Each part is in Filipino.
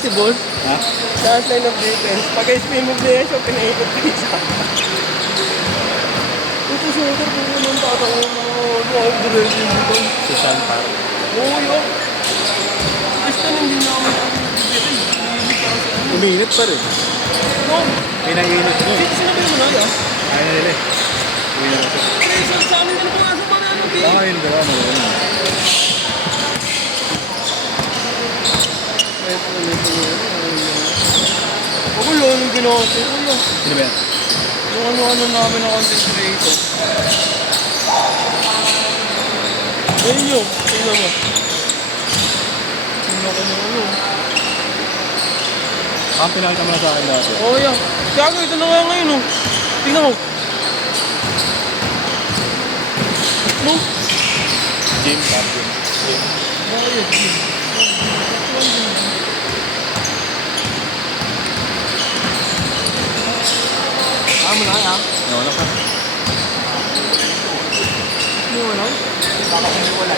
si boss. Ha? Last line of defense. Pag-spin move na yan siya, pinaikot ka isa. Ito shoulder po ko nung tatawag mga dressing dito. Si Sean Park. Oo yun. Basta hindi na ako Uminit pa rin. no. Pinainit mo. Sinabi mo na yun. Ayaw na nila eh. Uwi na kasi. Pressure sa amin ka na pumasok pa na ano. Tama yun, dalawa mo rin. Ako yun, anong ginawa ko yun. Sino ba yan? Yung ano-ano namin na content creator. Ayun yun, tingnan mo. Tingnan ko na yun. Ang pinakita mo na sa akin dati. Oo yan. Gago, ito na nga ngayon oh. Tingnan mo. No? Jim Captain. Bakit? Ah, mo na yan. Ano pa? Hindi mo na? Baka kung wala.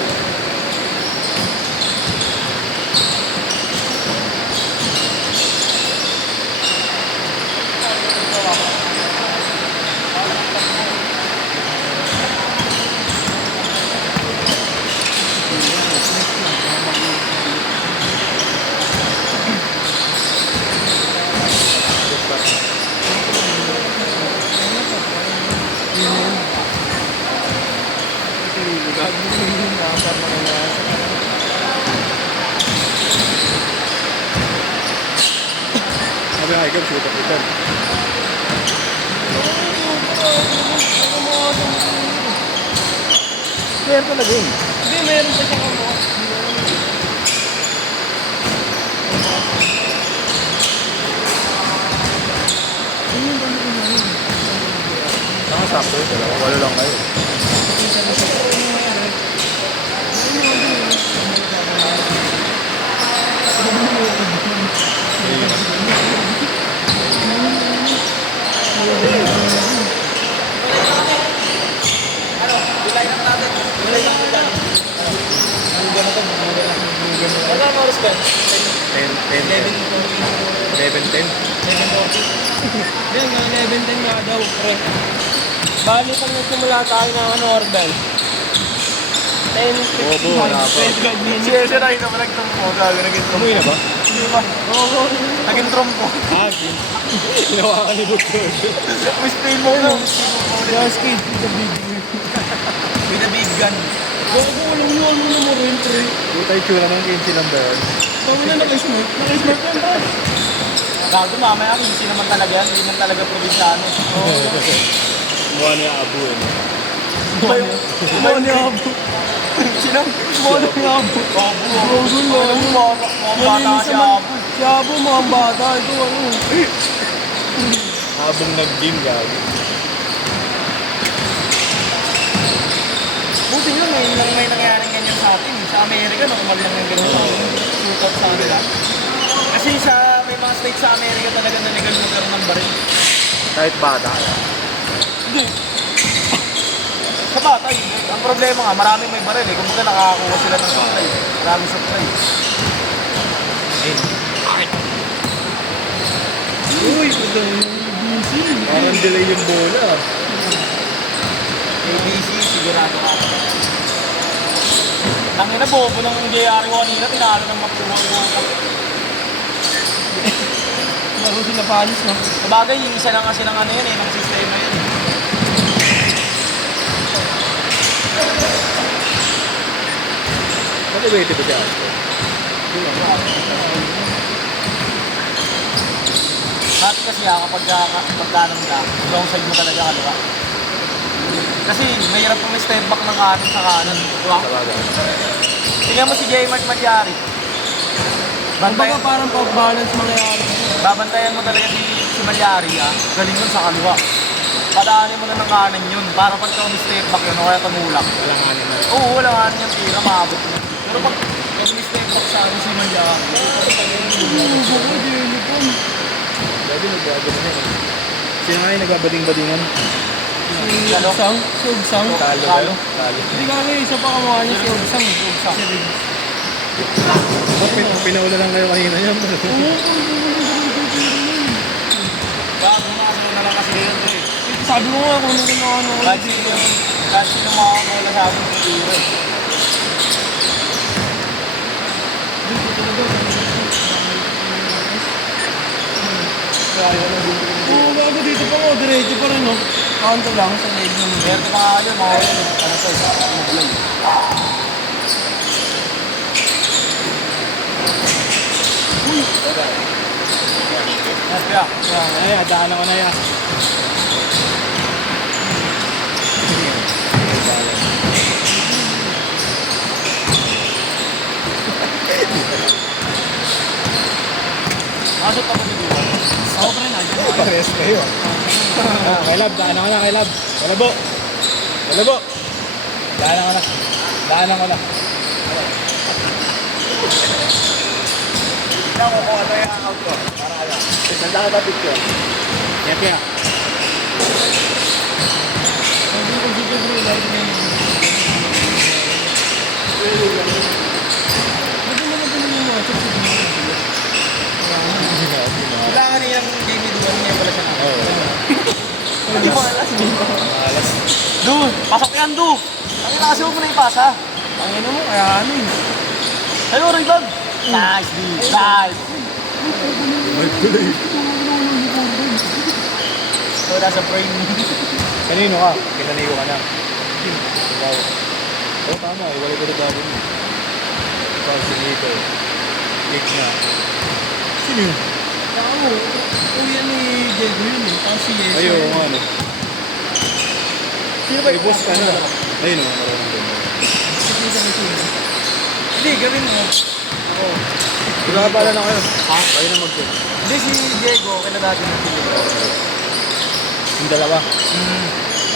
Sabi nga ikaw, shoot up ito. Player talaga yun. Hindi, meron pa siyang ano. Nakasakto yun, dalawa. Walo lang kayo. Wala mo oras ba? 11-10. 11:40. Yan nga, 11:10 nga daw, pre. Bali pag nagsimula tayo ng ano, Orbel. 10:55. Bobo, wala pa. 25 minutes. Siya na kita nag-trom ko. Gago, nag-introm Umuwi na ba? Hindi ba? Oo. Nag-introm ko. Ah, Jim. Ginawa ka ni Butcher. May spray mo na. Just kid, the big wheel. With a big gun. Gago, walang yun mo na mo rin, pre. Puta yung tsura ng 15 lang ba yun? Kami na naka-smart. Naka-smart yan, pre. Gago, mamaya, hindi naman talaga yan. Hindi naman talaga probinsyano. Mukha niya Abu eh. Iba yung... Iba ni Abo. Sino? Iba ni Abo. Abo. Gago, no. Alam mo, mga bata si Abo. Si Abo, mga bata. Ito, ano. Abong nag-gym gagi. Buti nga, may nangyaring ganyan sa atin. Sa Amerika, normal lang yung ganyan. Shoot up sa nila. Kasi may mga states sa Amerika talaga na legal magkaroon ng baril. Kahit bata. Hindi. Sa bata, ang problema nga, maraming may baril eh. Kung baga nakakakuha sila ng supply. Maraming supply. Uy, ito yung ABC. Parang delay yung bola. ABC, sigurado ka. Tangin na bobo ng JR1 nila, tinalo ng mapuwang bobo. Laro sila panis, no? Sabagay, yung isa lang kasi ng ano yun eh, ng sistema yun. Motivated ba siya? Dati kasi kapag pagkanong ka, wrong side mo talaga kaliwa. Kasi mahirap kung may step back ng kanan sa kanan. Diba? Sabagay. Tingnan mo si J. Mart Magyari. Kumbaga parang pag-balance mangyayari. Babantayan mo talaga si Magyari ha. Galing nun sa kaliwa. Padaanin mo na ng kanan yun. Para pagka may step back yun, o kaya tumulak. Walang ano na. Oo, wala nga yung tira, maabot mo. Pero pag may step back sa akin si Magyari. Grabe, nagbago na yan. Sino nga yung nagbabading-badingan? Si Ugsang? Si Ugsang? Talo ba yun? Talo. Hindi kami, isa pa kamukha niya si Ugsang. Ugsang. Si Riggs. Pinaula lang kayo kanina yan. Oo, Sabi mo nga kung ano na ano. Kahit sino makakawala sa akin ng tiro. Oo, bago dito pa ko. Diretso pa rin, no? Kanto lang sa leg ng Meron pa nga yun, mga yun. Ano to, mag-vlog. Kaya, Ay, daanan ko na yan. masok pa ba si Duwan? ako pa rin, nandiyan. Parehas kayo. Kay Lab, daanan ko na kay Lab. Malabo. Malabo. Daanan ko na. Daanan ko na. Tignan ko kung ano yung account ko. Para alam. Sanda ka ba picture? Yan kaya. Sabi ko dito bro, lagi na yun. Ba't mo naman ganun yung WhatsApp sa dito? Kailangan niya yung game ni Duwan niya pala siya na. Oo. Hindi mo alas. Malas. Du, pasok yan, Du. Ang kasi huwag mo na ipasa. Ang ina mo, kaya ano eh. Hello, Raybag. Nice, Du. Nice. May tuloy. So, nasa frame. Kanino ka? Kinanigo ka na. Ikaw. Oo, tama. Iwalay ko na bago mo. Ikaw, sinito. Cake na. Sino yun? Ako, uwi ni Diego yun eh. Tapos si Yes. Ayaw, nga ano. Sino ba Ay, boss ka na. Ayun o, marunong doon. Hindi, gawin mo. Oo. Magkakapala na kayo. Ha? Kayo na mag-check. Hindi, si Diego, kailan dati na si Diego. Yung dalawa.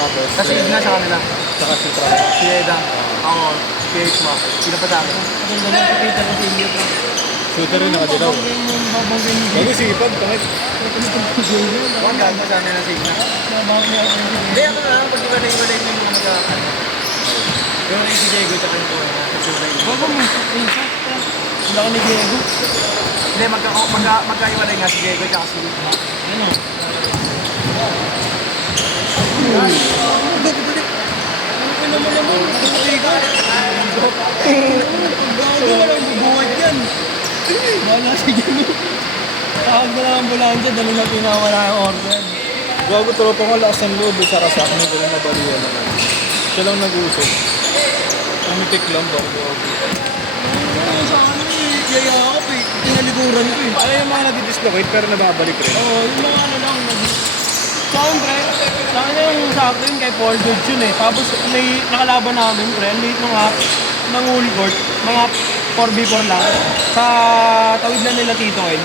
Tapos, Kasi yun na sa kanila. saka si Trump. Si Eda. Ako, si X-Ma. Sino pa sa akin? Ang ganda ng pakita ko sa inyo. Shooter rin nakadilaw. Babanggan yung Bago sipag, pangit. Huwag gago sa amin na Signa. Babanggan niya ako ng Hindi, ako na lang. Pag iwalay-iwalay mo yung mga magkakano. Yung na yung si Diego tsaka yung Tuwa na. Kasi wala yung... Bago mo, insert ka. Wala ka ni Diego. Hindi, magkaiwalay nga si Diego tsaka si Signa. Ano? Ano mo naman? Diego. Gago, walang bubuhat yan. Wala si Diego. Tawag na lang ang ambulansya, dali na pinawala yung order. Bago tropa ko, lakas ng loob. Sa rasak mo, dala na baliwan naman. Siya lang nag-usok. Umitik lang ba? Ano sa akin eh, yayakap eh. Tinalikuran ko eh. Ano yung mga nadidislocate pero nababalik rin? Oo, yung mga ano lang. Siyempre, sa akin yung sakto yun kay Paul George yun eh. Tapos nakalaban namin, pre, ang late ng uli court, mga 4v4 lang. Sa tawid lang nila Tito Oil.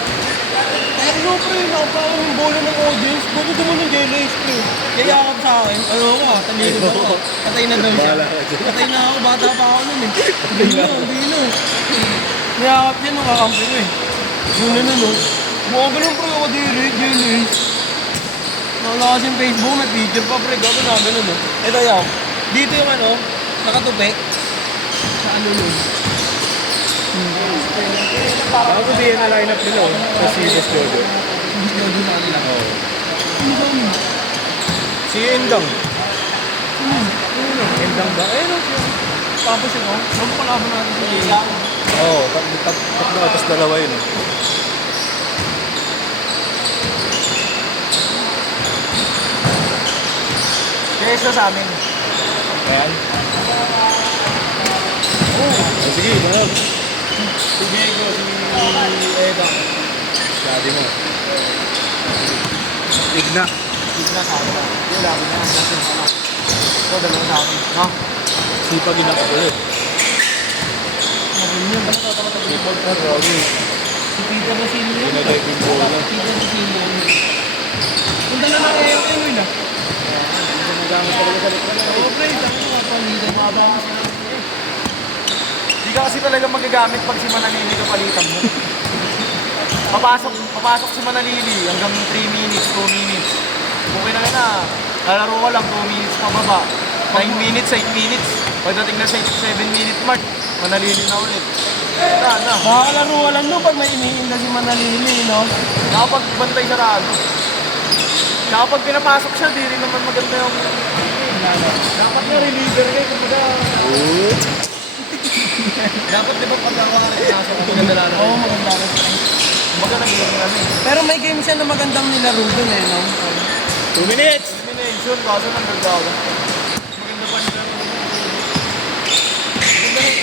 Ano pre, nakapawang yung bola ng audience. Bago naman yung JLS pre. Yayakap sa akin. Ano ka, talikod ako. Patay na daw siya. Bahala ka dyan. Patay na ako, bata pa ako nun eh. Hindi na. Niyakap niya nung kakampi ko eh. Yun na nun, no. Mukha ganun pre, ako JLS. Nakala kasi yung Facebook, may picture pa pre, gano'n na, gano'n no. Ito yan, dito yung ano, nakatupi. Sa ano yun? Bago di yan na line-up nila oh. Sa Boss Jojo. Hindi ko doon sa kanila. Oo. Ano ba yun? Si Endang. Endang ba? Ayun o. Tapos yun, oh, magpapalaban natin sa ilang. Oo, tatlo tapos dalawa yun eh. Kesa sa amin. Ayan. Oh, sige, manod. Si Diego, si Eda. Sabi mo. Igna. Signa sa akin. Yung labi na. Kasi ano. Ito, dalawa sa akin. No? Sipag inakabulit. Ano yun? Sipag na Romy. Si Peter Basilio yun. Pinagay ko yung bola. Peter Basilio yun. Punta na lang kayo kayo yun ah. Nagamit talaga sa likod. Oo pre, sabi mo kapalitan. Mababa sila. Hindi ka kasi talaga magagamit pag si Manalili ka palitan mo. Papasok si Manalili hanggang 3 minutes, 2 minutes. Okay na na. Lalaro ka lang 2 minutes pababa. 9 minutes, 8 minutes. Pagdating na sa 7 minute mark, Manalili na ulit. Na. Makakalaro ka lang no pag may iniinda si Manalili, no? Nakapagbantay sarado. Tsaka pag pinapasok siya, di rin naman maganda yung... Dapat nga reliever kayo, kumbaga... Dapat di ba pag ako ka pinasok, maganda lalo. Oo, maganda rin. Kumbaga nagiging ano eh. Pero may game siya na magandang nilaro dun eh, no? 2 minutes! Elimination, kaso nagagawa. Maganda pa nila.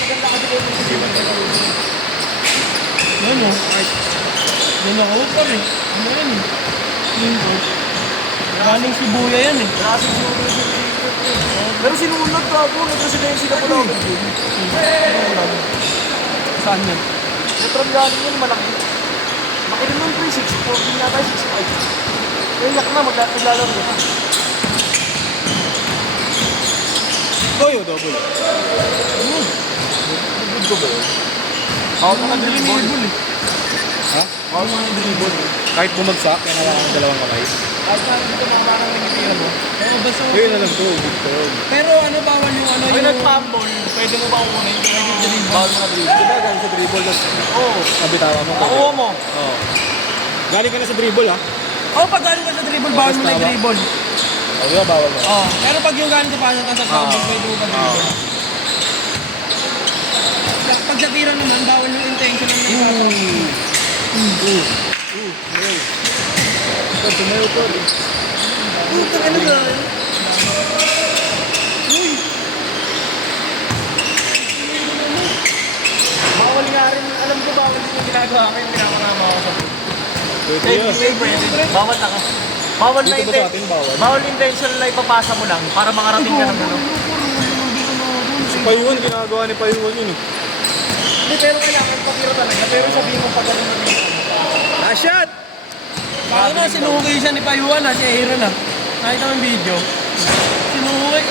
Maganda kasi kayo ng hindi magagawa. Yan o. Yan ako pa rin. Ano yan eh? Team coach. Galing Shibuya yan eh. Grabe siguro yung pero sinunod ka po, nag-resident sila po lang. Saan yan? Metron galing yun, malaki. Makinig nun 364, hindi na tayo 65. Iyak na, maglalaro na. Toyo, double. Good ko ba yun? Ako mga dribble. Ha? Ako mga dribble. Kahit bumagsak, yan na lang ang dalawang kamay. Kahit na dito na parang nagtitira mo. Oo, basta. Yun na lang to, good turn. Pero ano, bawal yung ano Ay, yung... nag-fumble, pwede mo ba kukunin? Pwede dribble. Bawal mo na dribble. Diba galing sa dribble, tapos Oo. nabitawan mo. Nakuha mo. Oo. Galing ka na sa dribble, ha? Oo, pag galing ka sa dribble, bawal mo na yung dribble. O, di ba bawal mo? Oo, pero pag yung galing sa pasok ka sa fumble, pwede mo pa dribble. Pag sa tira naman, bawal yung intention ng ipapang. Ito, tumayo ko. Puta ka na lang. Bawal nga rin, alam ko bawal din yung ginagawa ko yung pinakarama ako sa pool. Pwede Kahit yun. hindi pwede. Bawal na ka. Bawal na Dito ba sa atin, bawal? Bawal intentional na ipapasa mo lang para makarating ka ng ano. Si Payuan, ginagawa ni Payuan yun, eh. Hindi, pero kailangan patira talaga. Pero sabihin mo pag galing na dito. Ah, shot! Paano na, sinuhukay siya ni Payuan na, si Aaron na. Nakita mo yung video. Sinuhukay,